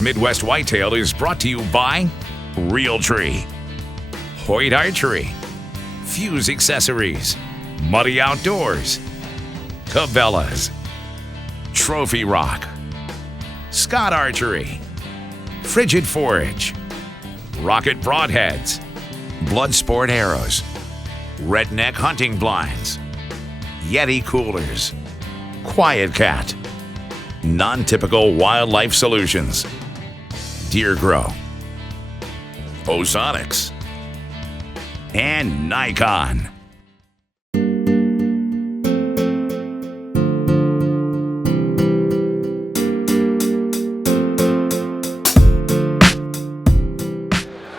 Midwest Whitetail is brought to you by Realtree, Hoyt Archery, Fuse Accessories, Muddy Outdoors, Cabela's, Trophy Rock, Scott Archery, Frigid Forage, Rocket Broadheads, Bloodsport Arrows, Redneck Hunting Blinds, Yeti Coolers, Quiet Cat, Non-Typical Wildlife Solutions, Deer Grow, Ozonics, and Nikon.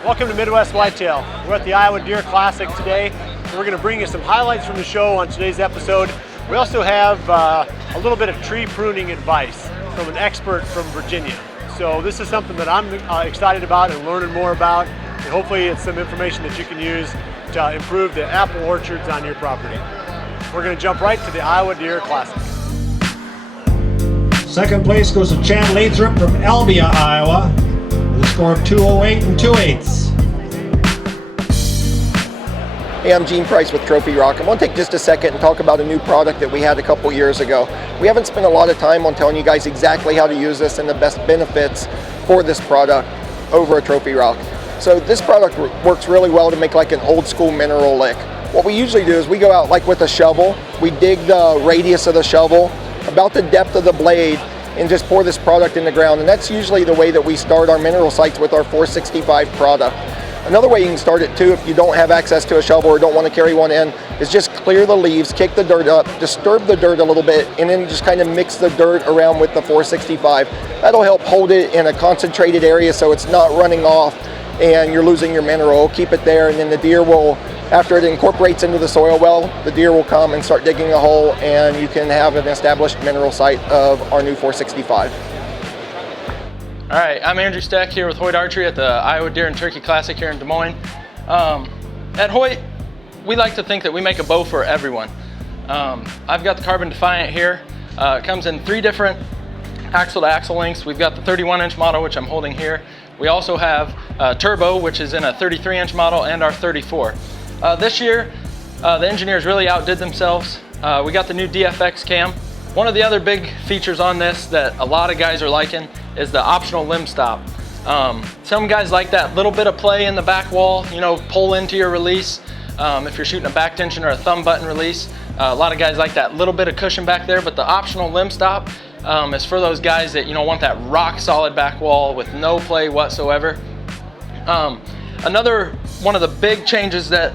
Welcome to Midwest Whitetail. We're at the Iowa Deer Classic today. We're going to bring you some highlights from the show on today's episode. We also have a little bit of tree pruning advice from an expert from Virginia. So this is something that I'm excited about and learning more about, and hopefully it's some information that you can use to improve the apple orchards on your property. We're going to jump right to the Iowa Deer Classic. Second place goes to Chad Lathrop from Albia, Iowa, with a score of 208 and 2/8. Hey, I'm Gene Price with Trophy Rock. I want to take just a second and talk about a new product that we had a couple years ago. We haven't spent a lot of time on telling you guys exactly how to use this and the best benefits for this product over a Trophy Rock. So this product works really well to make like an old school mineral lick. What we usually do is we go out like with a shovel, we dig the radius of the shovel, about the depth of the blade, and just pour this product in the ground. And that's usually the way that we start our mineral sites with our 465 product. Another way you can start it too, if you don't have access to a shovel or don't want to carry one in, is just clear the leaves, kick the dirt up, disturb the dirt a little bit, and then just kind of mix the dirt around with the 465. That'll help hold it in a concentrated area so it's not running off and you're losing your mineral. Keep it there, and then the deer will, after it incorporates into the soil well, the deer will come and start digging a hole, and you can have an established mineral site of our new 465. All right, I'm Andrew Steck here with Hoyt Archery at the Iowa Deer and Turkey Classic here in Des Moines. At Hoyt, we like to think that we make a bow for everyone. I've got the Carbon Defiant here. It comes in 3 different axle to axle lengths. We've got the 31-inch model, which I'm holding here. We also have Turbo, which is in a 33-inch model, and our 34. This year, the engineers really outdid themselves. We got the new DFX cam. One of the other big features on this that a lot of guys are liking is the optional limb stop. Some guys like that little bit of play in the back wall, you know, pull into your release. If you're shooting a back tension or a thumb button release, a lot of guys like that little bit of cushion back there, but the optional limb stop is for those guys that, you know, want that rock solid back wall with no play whatsoever. Another one of the big changes that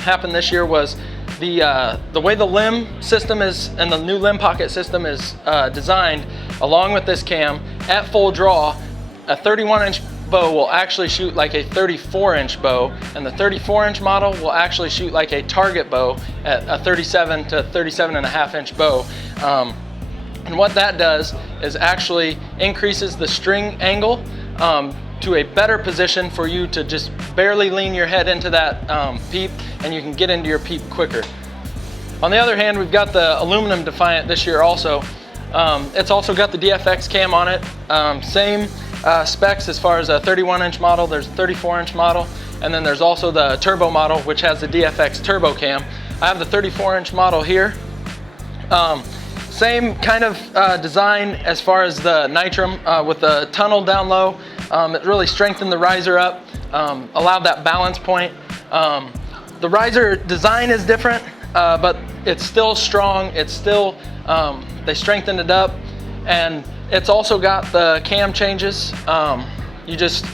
happened this year was the way the limb system is and the new limb pocket system is designed. Along with this cam, at full draw, a 31-inch bow will actually shoot like a 34-inch bow, and the 34-inch model will actually shoot like a target bow at a 37 to 37.5-inch bow. And what that does is actually increases the string angle to a better position for you to just barely lean your head into that peep, and you can get into your peep quicker. On the other hand, we've got the aluminum Defiant this year also. It's also got the DFX cam on it. Same specs as far as a 31-inch model, there's a 34-inch model, and then there's also the turbo model, which has the DFX turbo cam. I have the 34-inch model here. Same kind of design as far as the Nitrum with the tunnel down low. It really strengthened the riser up, allowed that balance point. The riser design is different, but it's still strong. It's still, they strengthened it up, and it's also got the cam changes. You just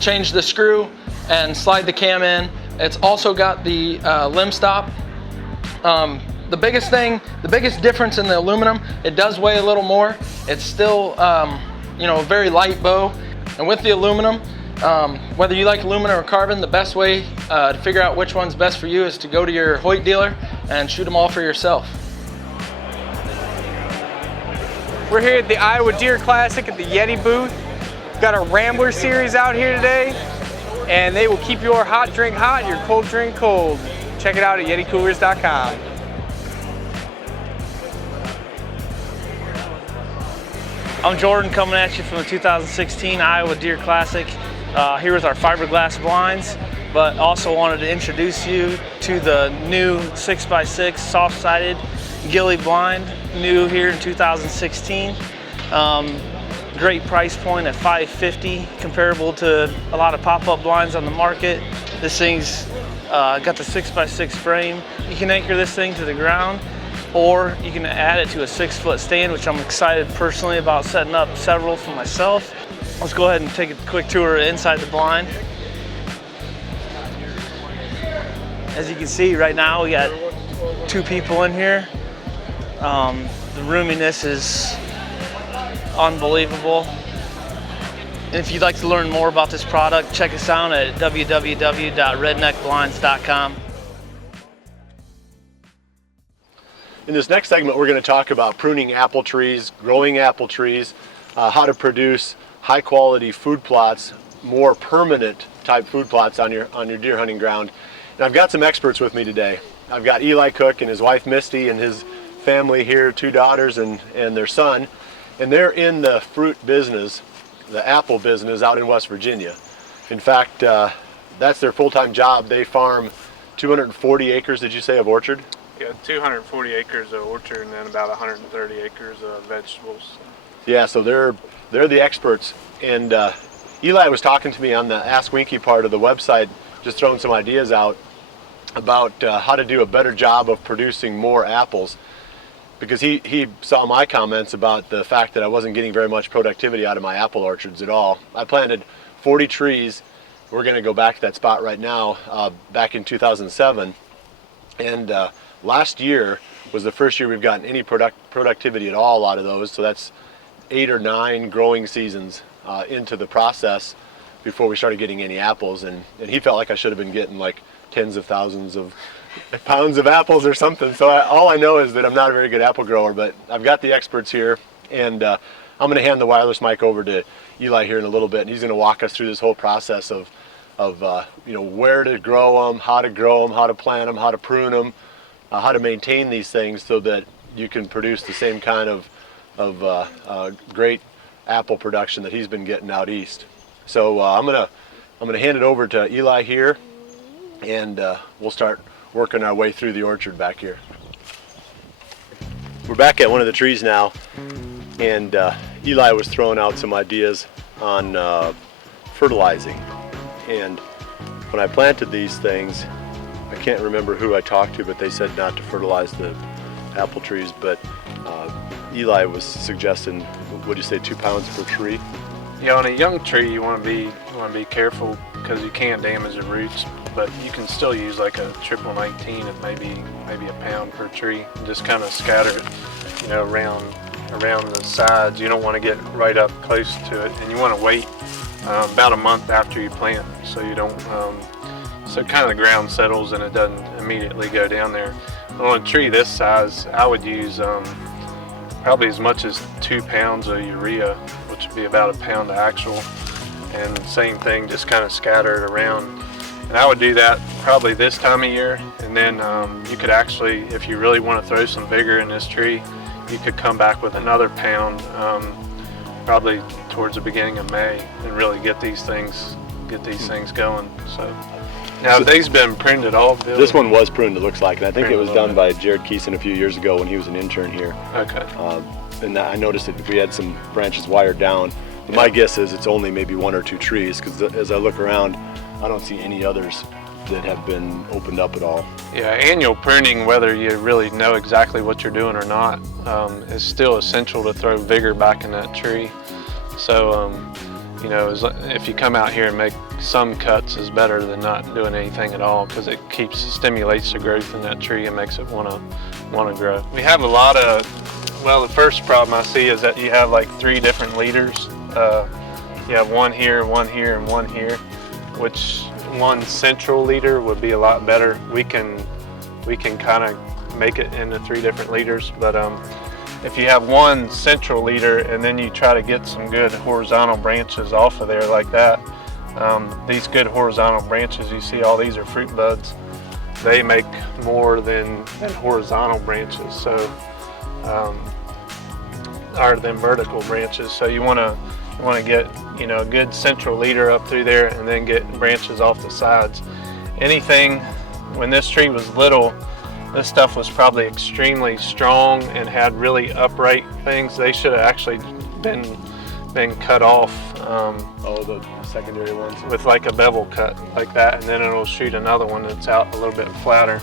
change the screw and slide the cam in. It's also got the limb stop. The biggest thing, the biggest difference in the aluminum, it does weigh a little more. It's still, you know, a very light bow. And with the aluminum, whether you like aluminum or carbon, the best way to figure out which one's best for you is to go to your Hoyt dealer and shoot them all for yourself. We're here at the Iowa Deer Classic at the Yeti booth. We've got our Rambler series out here today, and they will keep your hot drink hot, your cold drink cold. Check it out at YetiCoolers.com. I'm Jordan, coming at you from the 2016 Iowa Deer Classic. Here with our fiberglass blinds, but also wanted to introduce you to the new 6x6 soft-sided ghillie blind, new here in 2016. Great price point at $550, comparable to a lot of pop-up blinds on the market. This thing's got the 6x6 frame. You can anchor this thing to the ground, or you can add it to a 6-foot stand, which I'm excited personally about setting up several for myself. Let's go ahead and take a quick tour inside the blind. As you can see right now, we got 2 people in here. The roominess is unbelievable. And if you'd like to learn more about this product, check us out at www.redneckblinds.com. In this next segment, we're going to talk about pruning apple trees, growing apple trees, how to produce high quality food plots, more permanent type food plots on your deer hunting ground. And I've got some experts with me today. I've got Eli Cook and his wife Misty and his family here, 2 daughters and their son. And they're in the fruit business, the apple business out in West Virginia. In fact, that's their full-time job. They farm 240 acres, did you say, of orchard? Yeah, 240 acres of orchard and then about 130 acres of vegetables. Yeah, so they're the experts. And Eli was talking to me on the Ask Winky part of the website, just throwing some ideas out about how to do a better job of producing more apples, because he saw my comments about the fact that I wasn't getting very much productivity out of my apple orchards at all. I planted 40 trees. We're going to go back to that spot right now, back in 2007. And last year was the first year we've gotten any productivity at all out of those. So that's 8 or 9 growing seasons into the process before we started getting any apples. And he felt like I should have been getting like tens of thousands of pounds of apples or something. So all I know is that I'm not a very good apple grower, but I've got the experts here, and I'm going to hand the wireless mic over to Eli here in a little bit, and he's going to walk us through this whole process of where to grow them, how to plant them, how to prune them, how to maintain these things so that you can produce the same kind of great apple production that he's been getting out east. So I'm gonna hand it over to Eli here, and we'll start working our way through the orchard back here. We're back at one of the trees now, and Eli was throwing out some ideas on fertilizing. And when I planted these things, I can't remember who I talked to, but they said not to fertilize the apple trees. But Eli was suggesting, what'd you say, 2 pounds per tree? Yeah, on a young tree, you want to be careful because you can't damage the roots. But you can still use like a 19 at maybe a pound per tree, and just kind of scatter it, around the sides. You don't want to get right up close to it, and you want to wait about a month after you plant, so you don't so kind of the ground settles and it doesn't immediately go down there. On a tree this size, I would use probably as much as 2 pounds of urea, which would be about a pound of actual, and same thing, just kind of scatter it around. And I would do that probably this time of year, and then you could actually, if you really want to throw some vigor in this tree, you could come back with another pound probably towards the beginning of May and really get these things going. So now, have these been pruned at all, Bill? This one was pruned, it looks like, and I think it was done by Jared Keeson a few years ago when he was an intern here. Okay. And I noticed that we had some branches wired down. But my guess is it's only maybe 1 or 2 trees, because as I look around, I don't see any others that have been opened up at all. Yeah, annual pruning, whether you really know exactly what you're doing or not, is still essential to throw vigor back in that tree. So, if you come out here and make some cuts, is better than not doing anything at all, because it stimulates the growth in that tree and makes it want to grow. We have a lot of, the first problem I see is that you have like 3 different leaders. You have one here, and one here, which one central leader would be a lot better. We can kind of make it into 3 different leaders, but if you have one central leader and then you try to get some good horizontal branches off of there like that, these good horizontal branches, you see all these are fruit buds, they make more than horizontal branches. So are them vertical branches. So you want to get, you know, a good central leader up through there, and then get branches off the sides. Anything, when this tree was little, this stuff was probably extremely strong and had really upright things. They should have actually been cut off. The secondary ones. With like a bevel cut like that, and then it'll shoot another one that's out a little bit flatter.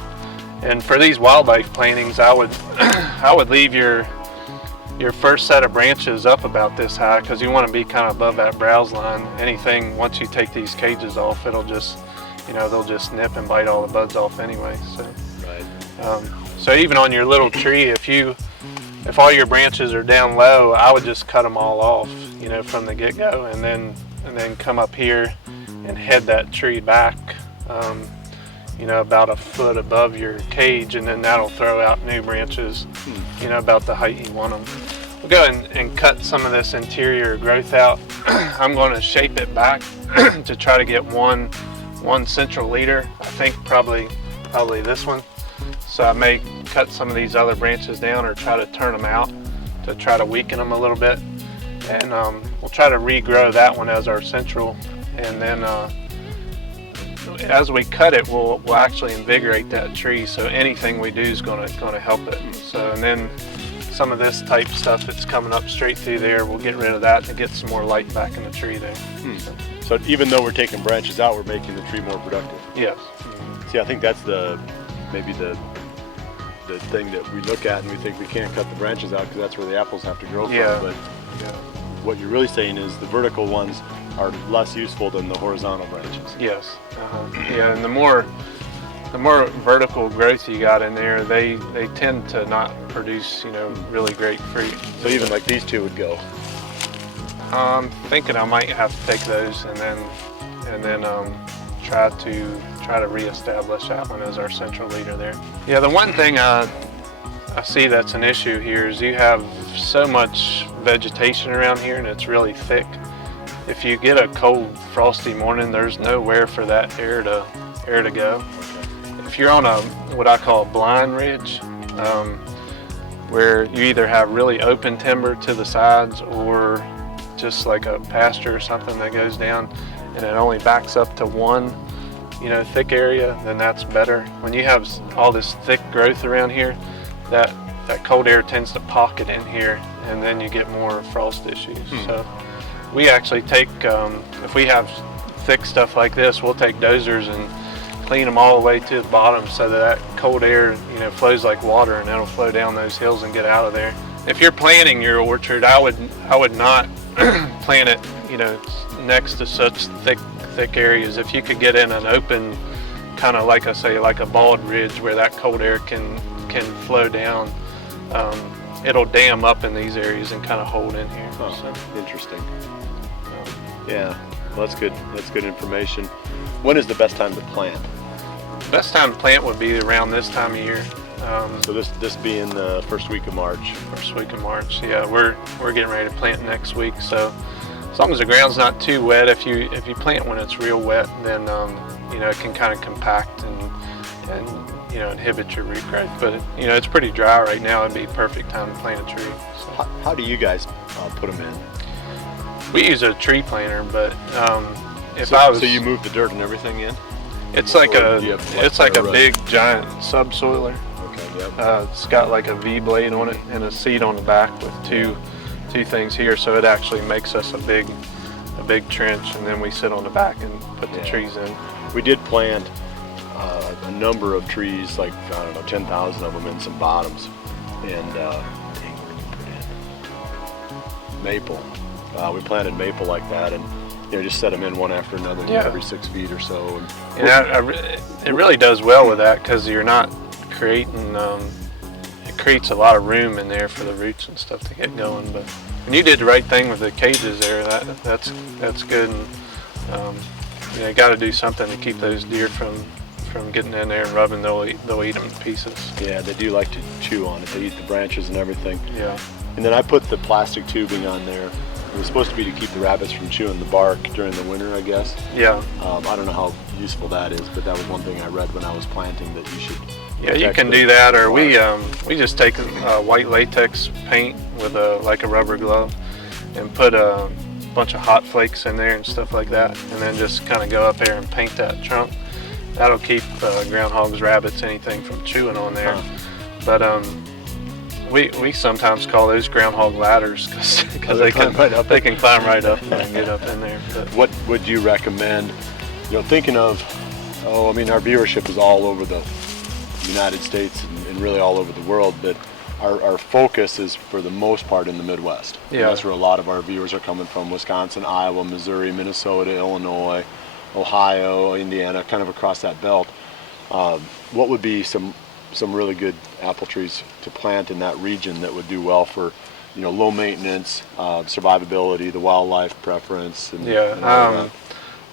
And for these wildlife plantings, I would leave your first set of branches up about this high, because you want to be kind of above that browse line. Anything, once you take these cages off, it'll just, you know, they'll just nip and bite all the buds off anyway. So, right. So even on your little tree, if all your branches are down low, I would just cut them all off, you know, from the get-go, and then come up here and head that tree back, you know, about a foot above your cage, and then that'll throw out new branches, you know, about the height you want them. We'll go and cut some of this interior growth out. I'm going to shape it back to try to get one central leader. I think probably this one. So I may cut some of these other branches down, or try to turn them out to try to weaken them a little bit. And we'll try to regrow that one as our central. And then as we cut it, we'll actually invigorate that tree. So anything we do is going to help it. So, and then some of this type stuff that's coming up straight through there, we'll get rid of that to get some more light back in the tree there. So even though we're taking branches out, we're making the tree more productive. Yes. See, I think that's maybe the thing that we look at and we think we can't cut the branches out because that's where the apples have to grow from. But what you're really saying is the vertical ones are less useful than the horizontal branches. Yes. Yeah, and the more vertical growth you got in there, they tend to not produce, you know, really great fruit. So even like these two would go. I'm thinking I might have to take those and then try to reestablish that one as our central leader there. Yeah, the one thing I see that's an issue here is you have so much vegetation around here, and it's really thick. If you get a cold, frosty morning, there's nowhere for that air to go. If you're on what I call a blind ridge, where you either have really open timber to the sides, or just like a pasture or something that goes down and it only backs up to one, you know, thick area, then that's better. When you have all this thick growth around here, that cold air tends to pocket in here, and then you get more frost issues. So we actually take, if we have thick stuff like this, we'll take dozers and clean them all the way to the bottom so that cold air, you know, flows like water, and it'll flow down those hills and get out of there. If you're planting your orchard, I would not plant it, you know, next to such thick areas. If you could get in an open, kind of like I say, like a bald ridge where that cold air can flow down, it'll dam up in these areas and kind of hold in here. So. Interesting. Yeah, well, that's good. That's good information. When is the best time to plant? Best time to plant would be around this time of year. So this being the first week of March. First week of March. Yeah, we're getting ready to plant next week. So as long as the ground's not too wet, if you plant when it's real wet, then you know, it can kind of compact and you know, inhibit your root growth. But you know, it's pretty dry right now. It'd be a perfect time to plant a tree. So. How do you guys put them in? We use a tree planter, but so you move the dirt and everything in? It's like a big giant subsoiler. Okay. Yep. It's got like a V blade on it and a seat on the back with two things here, so it actually makes us a big trench, and then we sit on the back and put the trees in. We did plant a number of trees, like, I don't know, 10,000 of them in some bottoms, and maple. We planted maple like that, and you know, just set them in one after another, every 6 feet or so. And it really does well with that, because you're not creating. It creates a lot of room in there for the roots and stuff to get going. But when you did the right thing with the cages there, that's good. And you know, you got to do something to keep those deer from getting in there and rubbing. They'll eat them to pieces. Yeah, they do like to chew on it. They eat the branches and everything. Yeah. And then I put the plastic tubing on there. It was supposed to be to keep the rabbits from chewing the bark during the winter, I guess. Yeah. I don't know how useful that is, but that was one thing I read when I was planting, that Yeah, you can do that, or we just take white latex paint with like a rubber glove and put a bunch of hot flakes in there and stuff like that, and then just kind of go up there and paint that trunk. That'll keep groundhogs, rabbits, anything from chewing on there. But we sometimes call those groundhog ladders because they can climb right up and get up in there. But what would you recommend? You know, thinking of, I mean, our viewership is all over the United States and really all over the world, but our focus is for the most part in the Midwest. Yeah. And that's where a lot of our viewers are coming from: Wisconsin, Iowa, Missouri, Minnesota, Illinois, Ohio, Indiana, kind of across that belt. What would be some really good apple trees to plant in that region that would do well for, you know, low maintenance, survivability, the wildlife preference? And,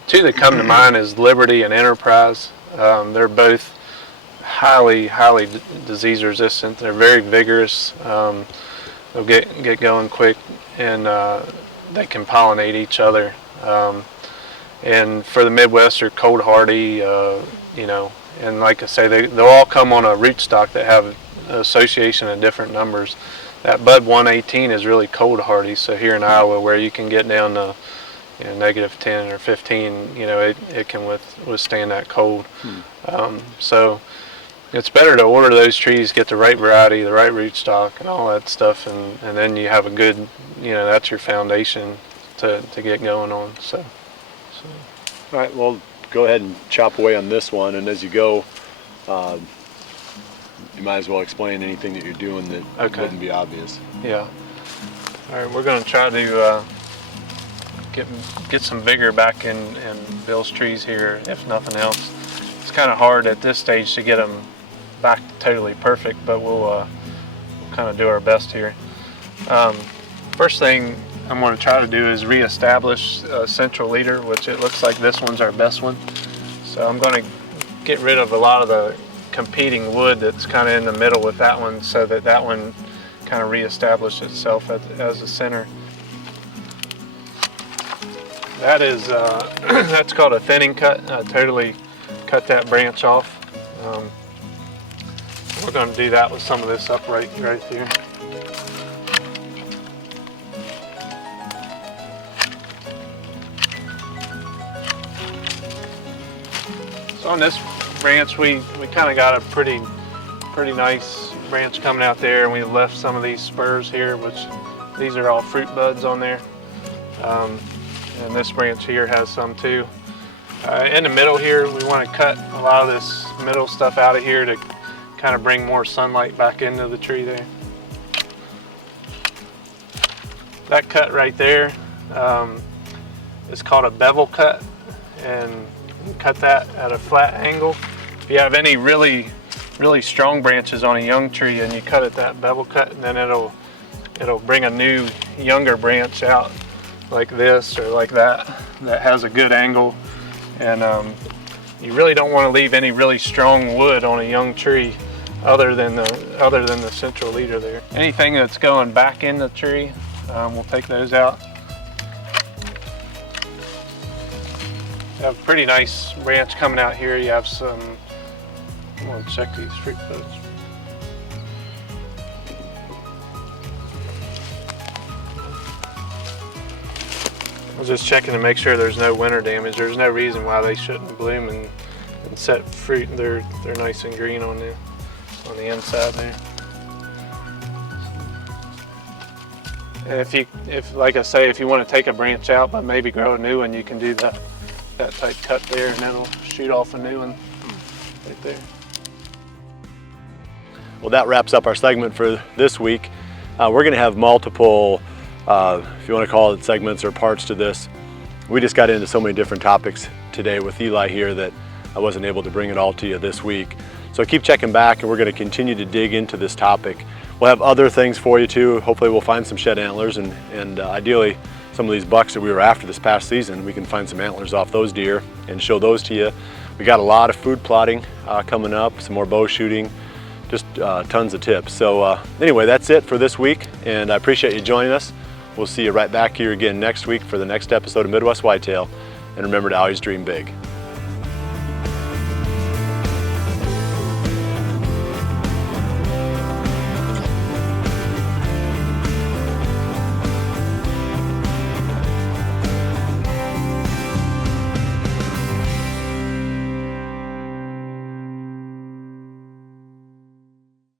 two that come to mind is Liberty and Enterprise. They're both highly disease resistant. They're very vigorous. They'll get going quick, and they can pollinate each other. And for the Midwest, they're cold hardy, you know, and like I say, they'll all come on a rootstock that have an association of different numbers. That Bud 118 is really cold hardy, so here in Iowa, where you can get down to, you know, -10 or 15, you know, it can withstand that cold. So it's better to order those trees, get the right variety, the right rootstock, and all that stuff, and then you have a good, you know, that's your foundation to get going on. So. All right, well, go ahead and chop away on this one, and as you go, you might as well explain anything that you're doing that wouldn't be obvious. Yeah. All right, we're going to try to get some vigor back in Bill's trees here, if nothing else. It's kind of hard at this stage to get them back totally perfect, but we'll kind of do our best here. First thing I'm going to try to do is reestablish a central leader, which it looks like this one's our best one. So I'm going to get rid of a lot of the competing wood that's kind of in the middle with that one, so that one kind of reestablishes itself as the center. That is, that's called a thinning cut. I totally cut that branch off. We're going to do that with some of this upright right here. So on this branch, we kind of got a pretty nice branch coming out there, and we left some of these spurs here, which these are all fruit buds on there. And this branch here has some too. In the middle here, we want to cut a lot of this middle stuff out of here to kind of bring more sunlight back into the tree there. That cut right there is called a bevel cut, and cut that at a flat angle. If you have any really strong branches on a young tree and you cut it that bevel cut, and then it'll bring a new younger branch out like this or like that has a good angle. And you really don't want to leave any really strong wood on a young tree other than the central leader there. Anything that's going back in the tree, we'll take those out. You have a pretty nice branch coming out here. You have some, I'm going to check these fruit buds. I was just checking to make sure there's no winter damage. There's no reason why they shouldn't bloom and set fruit. They're nice and green on the inside there. And if like I say, if you want to take a branch out but maybe grow a new one, you can do that type cut there, and it'll shoot off a new one right there. Well, that wraps up our segment for this week. We're going to have multiple, if you want to call it segments or parts to this. We just got into so many different topics today with Eli here that I wasn't able to bring it all to you this week. So keep checking back, and we're going to continue to dig into this topic. We'll have other things for you too. Hopefully we'll find some shed antlers, and ideally some of these bucks that we were after this past season, we can find some antlers off those deer and show those to you. We got a lot of food plotting coming up, some more bow shooting, just tons of tips. So anyway, that's it for this week, and I appreciate you joining us. We'll see you right back here again next week for the next episode of Midwest Whitetail, and remember to always dream big.